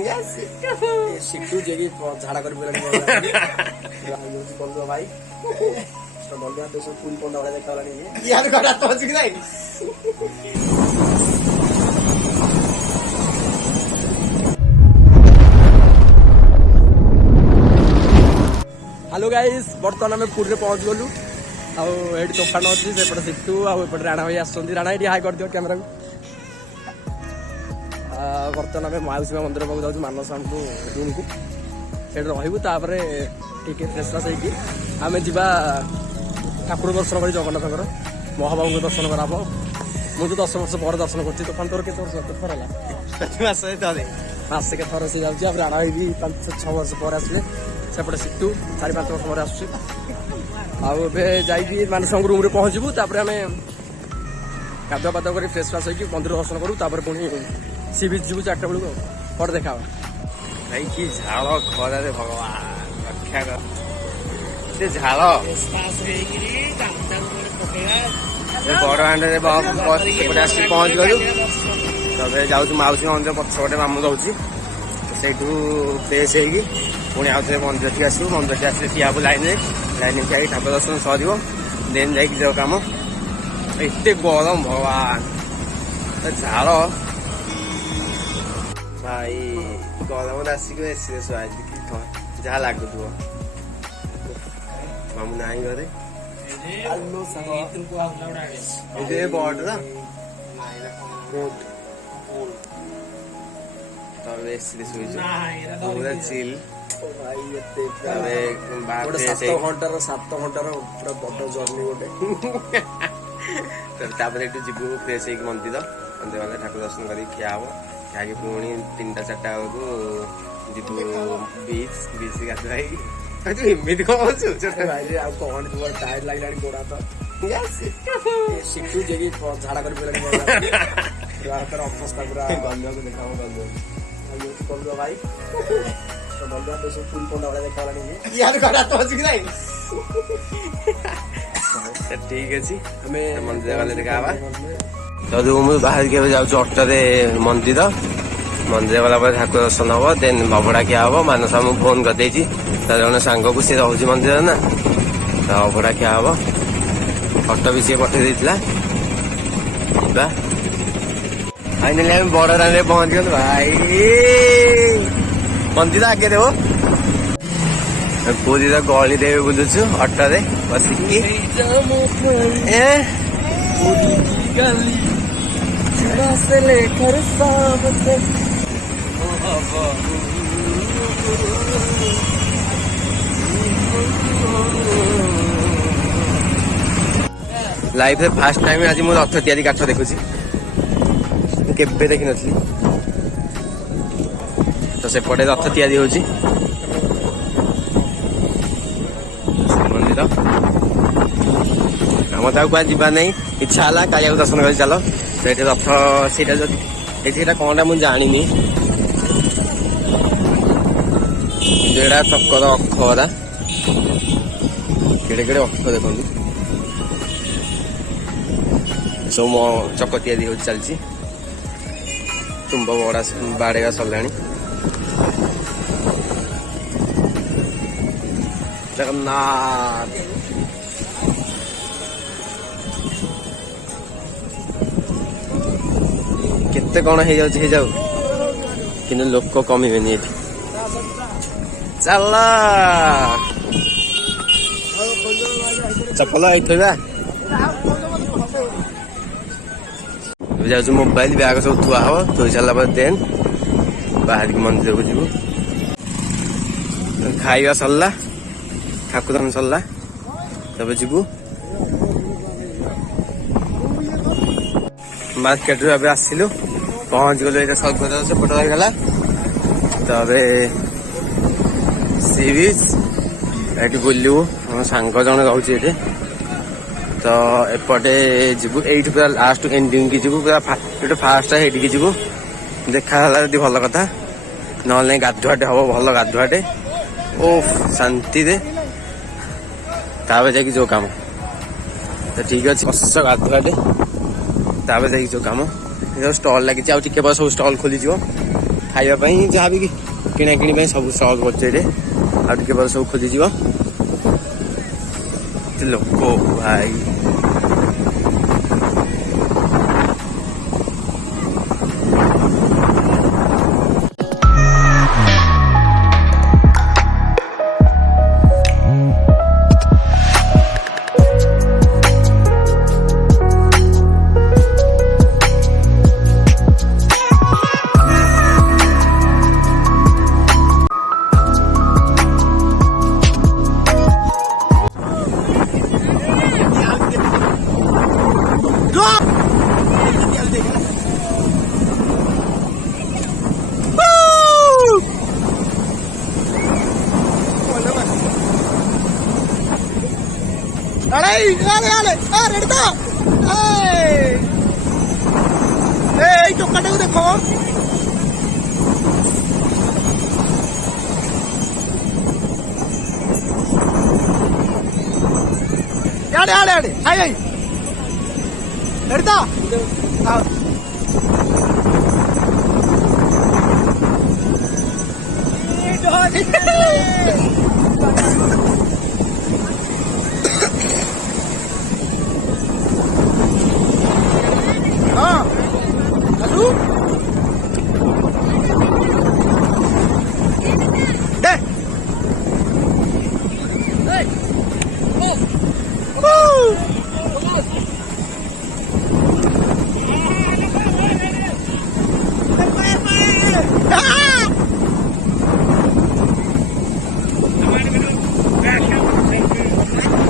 ସିଟୁ ଯିଏକି ଝାଡ଼ା କରି ପଡ଼ିଲାଣି ଭାଇ ବନ୍ଧୁ ହାତ ସବୁ ପୁରୀ ପଣ୍ଡା ଭଳିଆ ଦେଖାଗଲାଣି ଇଆଡେ ଘରେ ହାତ ଅଛି କି ନାଇଁ। हेलो गाइस बर्तमान आम पुरी पहुँच गलु आठ तोफान अच्छी सेपटे सिटू आउटे राणा भाई आस राणा ये हाई कर दियो कैमेरा को। बर्तमान आम माउसी मंदिर पाक जाऊँ मानस आमको रूम को से रही टे फ्रेश फ्राश होमें जा ठाकुर दर्शन कर जगन्नाथर महाबाबू को दर्शन करा मुझे 10 वर्ष पर दर्शन कर तोफान तोर के वर्ष थर है मसके थर से जाऊँगी राणा भाई भी 5-6 वर्ष पर आसले सेपटे सिटू 4-5 वर्ष पर आस मानस रूम पहुँचबू आम गाधुआ पाधुआ कर फ्रेश फ्राश होगी मंदिर दर्शन करूँ पुणी सी बीच जीवु 4टा बेलू पर देखा भाई कि झाल खरा रे भगवान रक्षा कर से झाल बड़ हांडे सेपटे आसिक पहुँच गलु तब जाऊँ माउसी मंदिर पछपटे मामू दौची से फ्रेश होगी पुणी आउ थे मंदिर ठी आसू मंदिर ठी आसे ठिया लाइन ठिया ठाकुर दर्शन सर देन जा कम एत गरम भगवान झाल भाई गरम आसिक एसी शुआ जहाँ लगुव मामू ना घरे बड़ तब एसी शुई पूरा चिल 7 घंटार पूरा बड़ जर्नी गोटे जीवु फ्रेश हो मंदिर मंदिर ठाकुर दर्शन कर खिया हम क्या पुणी 3-4टा बेलू जीवु बीच गाधुआई एमती कौन टायर लगे गोड़ा तो सिटू जी झाड़ा कर अवस्था पूरा देखा भाई बंधु हाथ सब पुरी पंडा भलिया देखा ठीक अच्छे मंदिर गले देखा तो रूम बाहर के जाऊँ अटोरे मंदिर मंदिर गला ठाकुर दर्शन हम देन अभड़ा खिया हम मानस आमको फोन कर जन सांग को सी रोचे मंदिर ना तो अभड़ा खिया हम अटो भी सी पठे फाइनाली आम बड़ रान पहुंच गलु भाई मंदिर आगे देव पूरी गली दे बुलुचु अटोरे बसिकी लाइफ फास्ट टाइम आज मुझे रथ तैयारी काठ देखुची केबे देखी नथली तो सेपटे रथ तैयारी होची मंदिर आम तो जीवा नहीं इच्छा है कालिया दर्शन कर चल तो ये रथ से कौन मुझे जानी चकर अखरा केड़े केड़े अक्ष देखो सब चक तैयारी हो चलती तुम्ब बड़ा बाड़ेगा सरला जगन्नाथ केते कौन हो जाऊ कि लोक कमिबेनी चल चपल थोड़ा जाऊँ मोबाइल बैग सब थुआ हम थोई सारा देन बाहर की मंदिर को जीवु खाଇବା सरला ठाकुर दर्शन सरला तब जीवु मार्केट रू आसिलु पहुंच गलु ये स्वर्गद्वार सेपट रहीगला तब सी बीच ये बुलू आम सांग जन रोचे ये तो एपटे जीवु एट पूरा लास्ट एंडिंग की जीवु पूरा फास्ट है जीवु देखा भल कथा ना गाधुआटे हम भल गाधुआटे ओ शांति दे जो काम तो ठीक अच्छे बस गाधुआटे जो काम स्टल लगी सब स्टल खोली ଖାଇବା ପାଇଁ ଯାହା ବି କିଣାକିଣି ପାଇଁ ସବୁ ଷ୍ଟକ୍ କରୁଛି ଏଠି। ଆଉ ଟିକେ ପରେ ସବୁ ଖୋଲିଯିବ। ଲୋକ ଭାଇ ଟୋକାଟାକୁ ଦେଖ ଆଡେ ଆଡେ ଆଡେ ହାଇ ହାଇ ଏଡିତା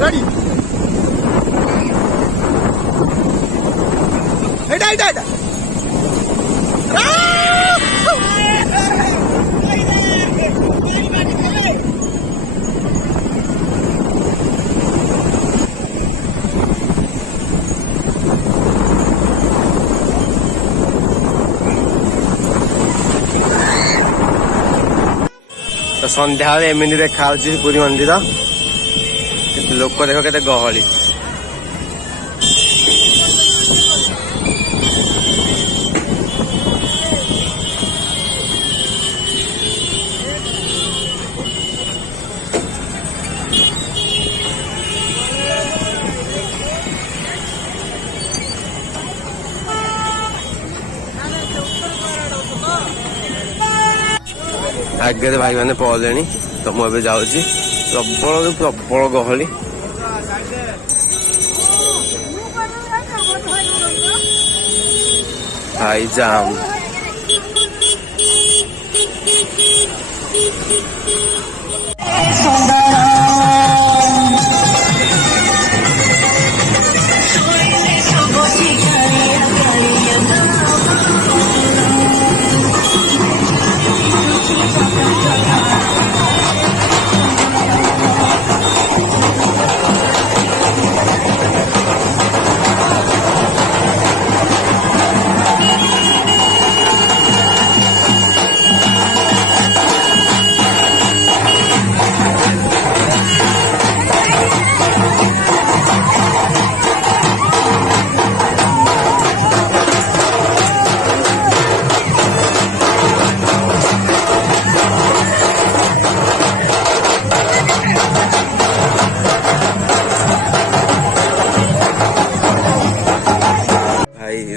Ready? Hey, ତ ସନ୍ଧ୍ୟାବେଳେ ଏମିତି ଦେଖାଯାଉଛି ପୁରୀ ମନ୍ଦିର। କିନ୍ତୁ ଲୋକ ଦେଖ କେତେ ଗହଳି। ଆଗରେ ଭାଇମାନେ ପହଲେଣି ତ ମୁଁ ଏବେ ଯାଉଛି। ପ୍ରବଳରୁ ପ୍ରବଳ ଗହଳି। ଭାଇ ଜାମ୍।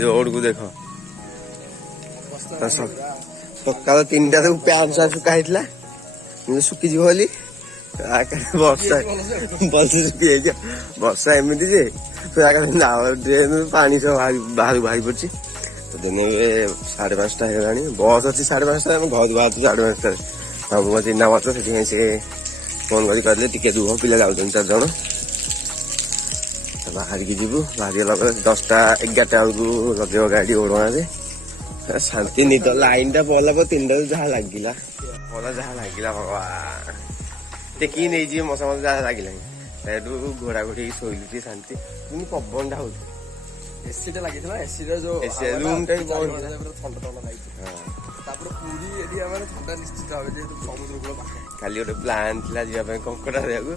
ରୋଡକୁ ଦେଖ। ସକାଳ 3ଟାରୁ ପ୍ୟାଣ୍ଟ ସାର୍ଟ ଶୁଖା ହେଇଥିଲା ଶୁଖିଯିବ ବୋଲି ବର୍ଷା ଭଲସେ ଶୁଖି ଯାଇଥିବ। ବର୍ଷା ଏମିତି ଯେ ଡ୍ରେନ୍ ପାଣି ସବୁ ବାହାରକୁ ବାହାରି ପଡିଛି। ଦିନେ 5:30 ହେଇଗଲାଣି। ବସ୍ ଅଛି 5:30। ଆମେ ଘରୁ ବାହାରୁଛୁ 5:30। ସବୁ ମୋ ଚିହ୍ନା ମାତ୍ର। ସେଥିପାଇଁ ସେ ଫୋନ୍ କରି କହିଲେ ଟିକେ ରୁହ, ପିଲା ଯାଉଛନ୍ତି 4 ଜଣ। ବାହାରିକି ଯିବୁ। ବାହାରିଗଲା ପରେ 10ଟା 11ଟା ବେଳକୁ ଲଗେଇବ ଗାଡି ଓଡଗାଁରେ। ଶାନ୍ତି ନିଦ। ଲାଇନ ଟା ପଡିଲା ପରେ 3ଟାରୁ ଯାହା ଲାଗିଲା ଭଗବାନ ଟେକିକି ନେଇଯିବେ ମଶା ଯାହା ଲାଗିଲାଣି। ସେଠୁ ଘୋଡା ଘୋଡି ଶୋଇଲୁ ଟିକେ ଶାନ୍ତି। କିନ୍ତୁ ପବନ ଟା ହଉଛି। ଏସି ଟା ଲାଗିଥିଲା। ଏସି ର ଯୋଉ ରୁମ୍ ଟା ବି ଥଣ୍ଡା ଥଣ୍ଡା ଲାଗିଛି। ତାପରେ ପୁରୀ ଏରିଆ ମାନେ ଥଣ୍ଡା ନିଶ୍ଚିତ ଭାବେ ଯେହେତୁ ସମୁଦ୍ର କୂଳ ପାଖ। କାଲି ଗୋଟେ ପ୍ଲାନ୍ ଥିଲା ଯିବା ପାଇଁ କଙ୍କଡା ଧରିବାକୁ।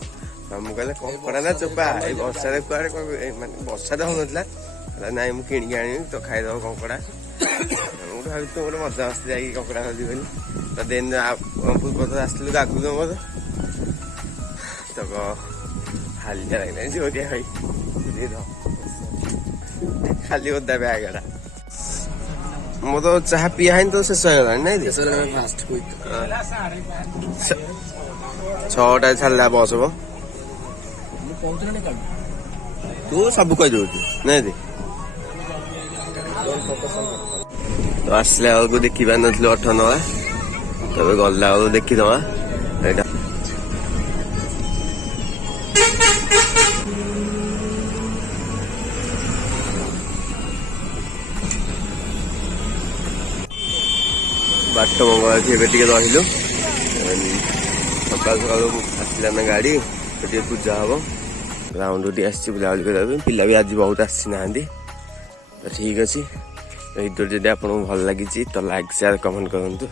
ମୁଁ କହିଲେ କଙ୍କଡା ନା ଚୋପା, ଏଇ ବର୍ଷାରେ କୁଆଡେ ମାନେ ବର୍ଷା ତ ହଉନଥିଲା। ନାଇଁ ମୁଁ କିଣିକି ଆଣିବି ତ ଖାଇଦବ କଙ୍କଡା। ଭାବିଛୁ ଗୋଟେ ମଜା ମସ୍ତି ଯାଇକି କଙ୍କଡ଼ା ଖାଲି ବୋଲି ତ ଦେନ୍ ପୂର୍ବ ଥର ଆସିଥିଲୁ ଆଗକୁ ମୋର ତ ହାଲିଆ ଲାଗିଲାନି ସେ ଓରିଆ ଭାଇ ଖାଲି ଓଦା ବ୍ୟାଗଟା ମୁଁ ତ ଚାହା ପିଆ ହେଇନି ତ ଶେଷ ହେଇଗଲାଣି ନାଇଁ ଫାଷ୍ଟ 6ଟା ଛାଡ଼ିଲା ବସ୍ ହବ ମୁଁ କହୁଥିଲି ନା କାଲି ତୁ ସବୁ କହିଦେଉଛୁ ନାଇଁ ତ ଆସିଲା ବେଳକୁ ଦେଖି ପାରିନଥିଲୁ 8 ନବା ତବେ ଗଲା ବେଳକୁ ଦେଖିଦବା ଏଇଟା ବାଟ ମଙ୍ଗଳା ଏବେ ଟିକେ ରହିଲୁ ସକାଳୁ ସକାଳୁ ଆସିଲା ନା ଗାଡି ଟିକେ ପୂଜା ହବ ରାଉଣ୍ଡ ଟିକେ ଆସିଛି ବୁଲାବୁଲି କରିବା ପାଇଁ ପିଲା ବି ଆଜି ବହୁତ ଆସିନାହାନ୍ତି ତ ଠିକ ଅଛି ଭିଡ଼ିଓ ଯଦି ଆପଣଙ୍କୁ ଭଲ ଲାଗିଛି ତ ଲାଇକ୍ ସେୟାର କମେଣ୍ଟ କରନ୍ତୁ।